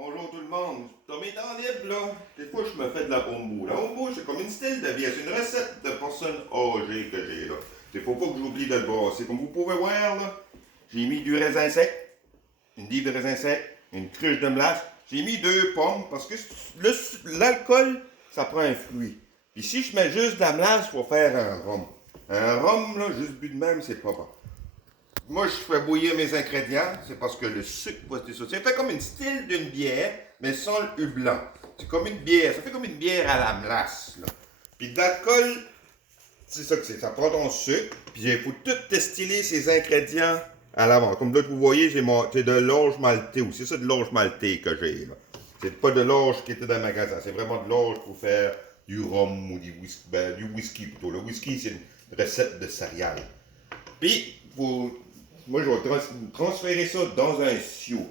Bonjour tout le monde. Dans mes temps libres, là, des fois je me fais de la homebrew. La homebrew, c'est comme une style de bière. C'est une recette de personne âgée que j'ai là. Il faut pas que j'oublie de le brasser. Comme vous pouvez voir, là, j'ai mis du raisin sec, une livre de raisin sec, une cruche de melasse. J'ai mis 2 pommes parce que l'alcool, ça prend un fruit. Puis si je mets juste de la melasse, il faut faire un rhum. Un rhum, là, juste bu de même, c'est pas bon. Moi, je fais bouillir mes ingrédients, c'est parce que le sucre va se dissocier. Ça fait comme une style d'une bière, mais sans le blanc. C'est comme une bière, ça fait comme une bière à la melasse, là. Puis d'alcool, c'est ça que c'est. Ça prend ton sucre, puis il faut tout destiller ces ingrédients à l'avant. Comme là, vous voyez, j'ai de l'orge maltais aussi. C'est ça de l'orge maltais que j'ai, là. C'est pas de l'orge qui était dans le magasin, c'est vraiment de l'orge pour faire du rhum ou du whisky plutôt. Le whisky, c'est une recette de céréales. Puis, moi, je vais transférer ça dans un siou.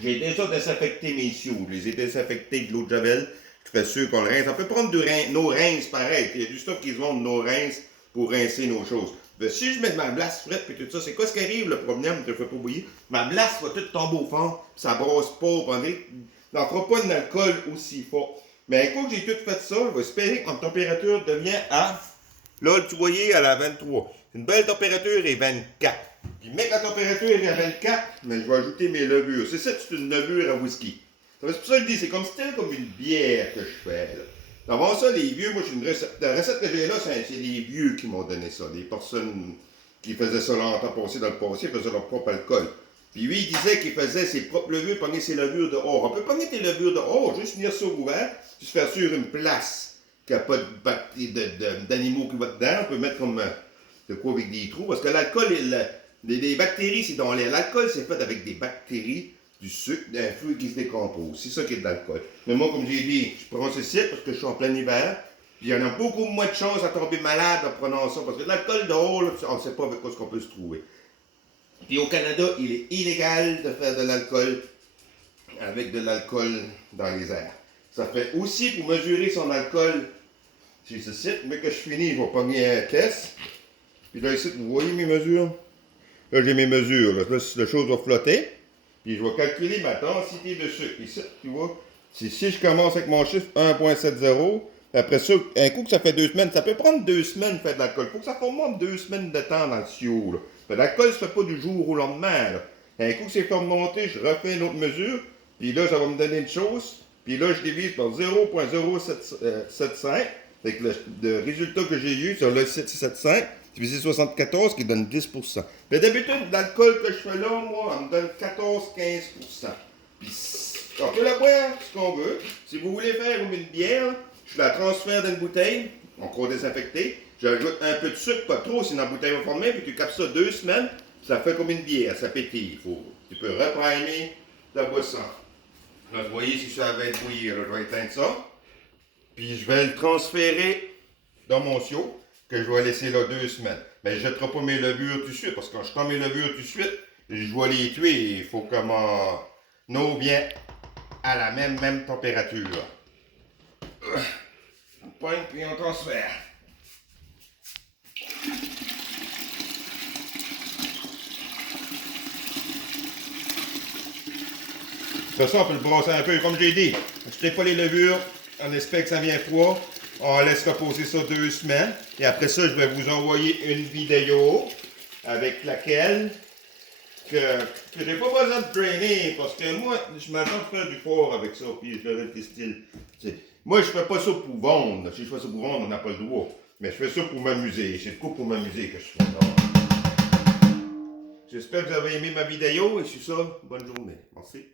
J'ai déjà désinfecté mes sioux. Je les ai désinfectés de l'eau de javel. Je fais sûr qu'on le rince. On peut prendre nos rinces pareil. Il y a du stuff qui se vend de nos rinces pour rincer nos choses. Mais si je mets de ma glace frette et tout ça, c'est quoi ce qui arrive? Le problème que je ne fais pas bouillir? Ma glace va tout tomber au fond. Ça brasse pas. On n'en fera pas d'alcool aussi fort. Mais un coup que j'ai tout fait ça, je vais espérer que ma température devient à... Là, tu voyais, à la 23. Une belle température est 24. Puis mettre la température est à 24, mais je vais ajouter mes levures. C'est ça, c'est une levure à whisky. C'est pour ça que je dis, c'est comme une bière que je fais. Là. Avant ça, les vieux, moi, la recette que j'ai là, c'est les vieux qui m'ont donné ça. Des personnes qui faisaient ça longtemps passé dans le passé, faisaient leur propre alcool. Puis lui, il disait qu'il faisait ses propres levures, pogner ses levures dehors. On peut pogner tes levures dehors, juste venir ça ouvert, puis se faire sur une place qui n'a pas d'animaux qui vont dedans. On peut mettre comme de quoi avec des trous, parce que l'alcool, les bactéries, c'est dans l'air. L'alcool, c'est fait avec des bactéries, du sucre, d'un fruit qui se décompose. C'est ça qui est de l'alcool. Mais moi, comme j'ai dit, je prends ceci parce que je suis en plein hiver. Puis il y en a beaucoup moins de chances à tomber malade en prenant ça. Parce que l'alcool dehors, là, on ne sait pas avec quoi ce qu'on peut se trouver. Puis au Canada, il est illégal de faire de l'alcool avec de l'alcool dans les airs. Ça fait aussi pour mesurer son alcool chez ce site, mais que je finis, je vais pogner un test. Puis là, ici, vous voyez mes mesures? Là, j'ai mes mesures. Là, la chose va flotter. Puis je vais calculer ma densité de sucre. Ici, tu vois, si je commence avec mon chiffre 1,70, après ça, un coup que ça fait 2 semaines, ça peut prendre 2 semaines de faire de l'alcool. Il faut que ça formente 2 semaines de temps dans le sioux. L'alcool ne se fait pas du jour au lendemain. Là. Un coup que c'est fait remonter, je refais une autre mesure. Puis là, ça va me donner une chose. Puis là, je divise par 0,075. Fait que le résultat que j'ai eu sur le 775, divisé 74, qui donne 10%. Mais d'habitude, l'alcool que je fais là, moi, on me donne 14-15%. Puis, on peut la boire, ce qu'on veut. Si vous voulez faire comme une bière, je la transfère dans une bouteille, encore désinfectée. J'ajoute un peu de sucre, pas trop, sinon la bouteille va former, puis tu capes ça 2 semaines, ça fait comme une bière, ça pétille. Tu peux reprimer ta boisson. Là, vous voyez, si ça va être bouillir, là, je vais éteindre ça. Puis je vais le transférer dans mon sio, que je vais laisser là 2 semaines. Mais je ne jetterai pas mes levures tout de suite, parce que quand je prends mes levures tout de suite, je vais les tuer. Il faut que mon eau vienne à la même température. On pointe, puis on transfère. De toute façon, on peut le brasser un peu, comme j'ai dit. Je ne pas les levures, on espère que ça vient froid. On laisse reposer ça 2 semaines. Et après ça, je vais vous envoyer une vidéo avec laquelle que j'ai pas besoin de drainer. Parce que moi, je m'attends de faire du fort avec ça. Puis je le distille. Moi, je fais pas ça pour vendre. Si je fais ça pour vendre, on n'a pas le droit. Mais je fais ça pour m'amuser. C'est le coup pour m'amuser que je fais ça. J'espère que vous avez aimé ma vidéo. Et sur ça, bonne journée. Merci.